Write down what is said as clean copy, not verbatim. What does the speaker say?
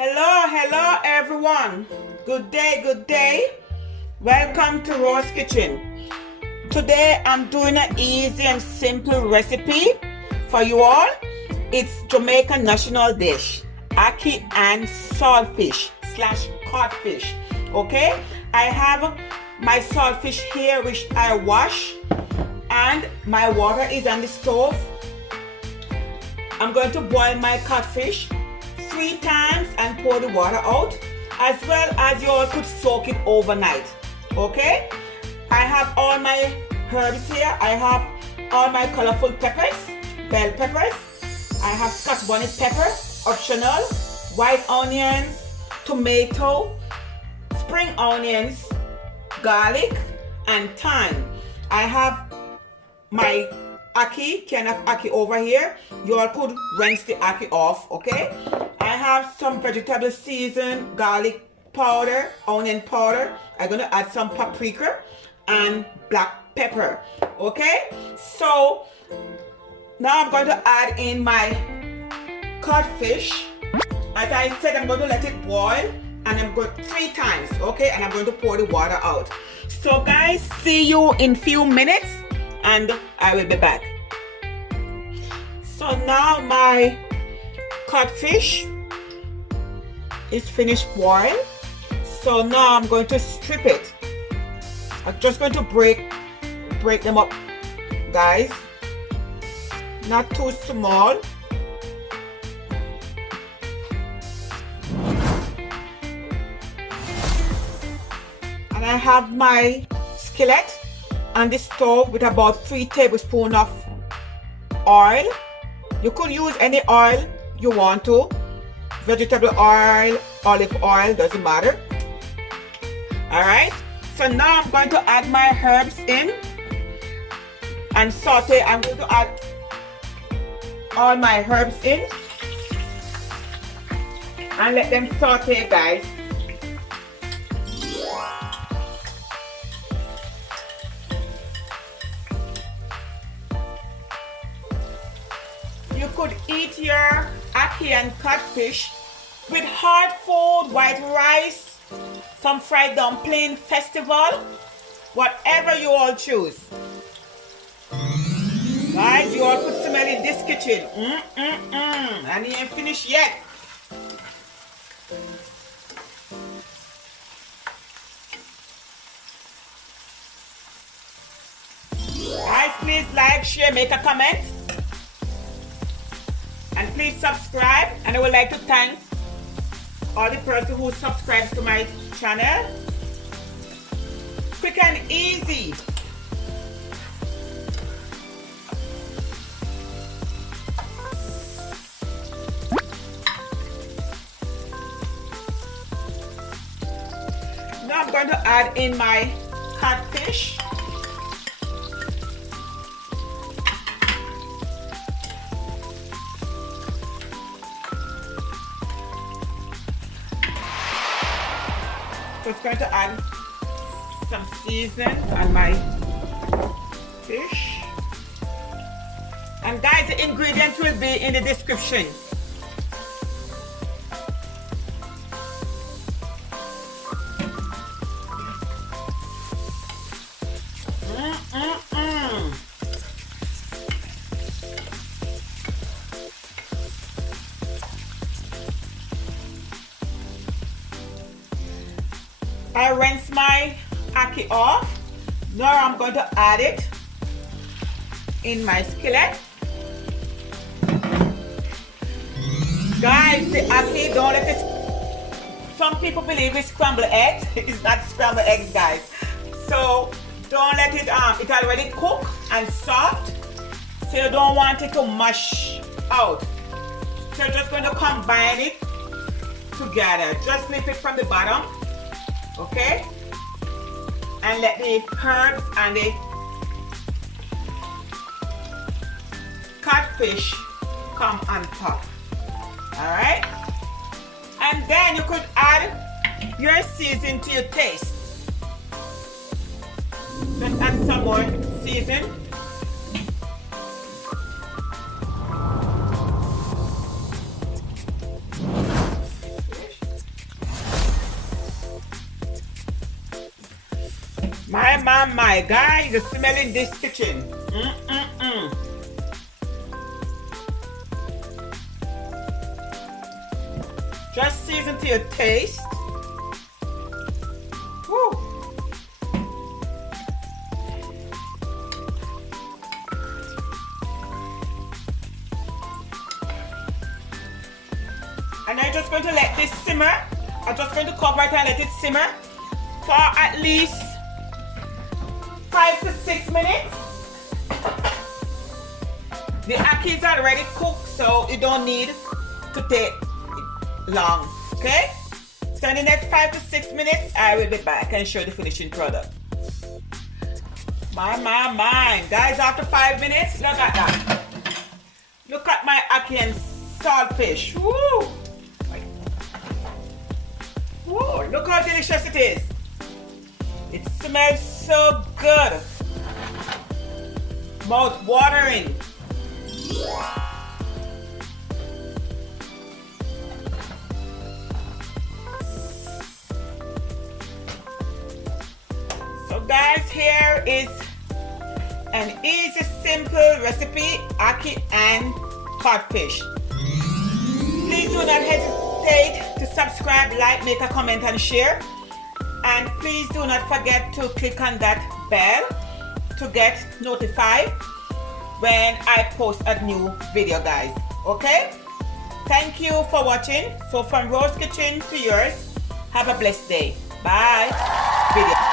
Hello everyone. Good day. Welcome to Rose Kitchen. Today I'm doing an easy and simple recipe for you all. It's Jamaican national dish, Ackee and Salt Fish / Cod Fish. Okay, I have my saltfish here which I wash, and my water is on the stove. I'm going to boil my codfish 3 times and pour the water out, as well as you all could soak it overnight. Okay, I have all my herbs here. I have all my colorful peppers, bell peppers. I have scotch bonnet pepper, optional, white onions, tomato, spring onions, garlic, and thyme. I have my can of ackee over here. You all could rinse the ackee off. Okay, I have some vegetable season, garlic powder, onion powder. I'm gonna add some paprika and black pepper. Okay, so now I'm going to add in my codfish. As I said, I'm going to let it boil, and I'm going 3 times. Okay, and I'm going to pour the water out. So guys, see you in few minutes and I will be back. So now my codfish is finished boiled. So now I'm going to strip it. I'm just going to break them up, guys. Not too small. And I have my skillet on the stove with about 3 tablespoons of oil. You could use any oil you want to. Vegetable oil, olive oil, doesn't matter. Alright, so now I'm going to add my herbs in and saute. I'm going to add all my herbs in and let them saute, guys. You could eat your ackee and codfish with hard food, white rice, some fried dumpling, festival, whatever you all choose. Guys, you all could smell in this kitchen. And he ain't finished yet. Guys, please like, share, make a comment. And please subscribe, and I would like to thank all the persons who subscribe to my channel. Quick and easy. Now I'm going to add in my codfish. Just going to add some season on my fish. And guys, the ingredients will be in the description. I rinse my ackee off. Now I'm going to add it in my skillet. Guys, the ackee, don't let it. Some people believe it's scrambled eggs. It's not scrambled eggs, guys. So don't let it. It's already cooked and soft. So you don't want it to mush out. So you're just going to combine it together. Just lift it from the bottom. Okay, and let the herbs and the codfish come on top. Alright, and then you could add your season to your taste. Just add some more season. Fish. My, guys, the smell in this kitchen. Just season to your taste. Woo. And I'm just going to let this simmer. I'm just going to cover it and let it simmer for at least 5 to 6 minutes. The ackee is already cooked, so you don't need to take long, okay? So in the next 5 to 6 minutes, I will be back and show the finishing product. My. Guys, after 5 minutes, look at that. Look at my Ackee Salt Fish. Woo! Woo! Look how delicious it is. It smells so good. Mouth watering. So guys, here is an easy, simple recipe, ackee and cod fish. Please do not hesitate to subscribe, like, make a comment and share. And please do not forget to click on that bell to get notified when I post a new video, guys. Okay? Thank you for watching. So from Rose Kitchen to yours, have a blessed day. Bye. Video.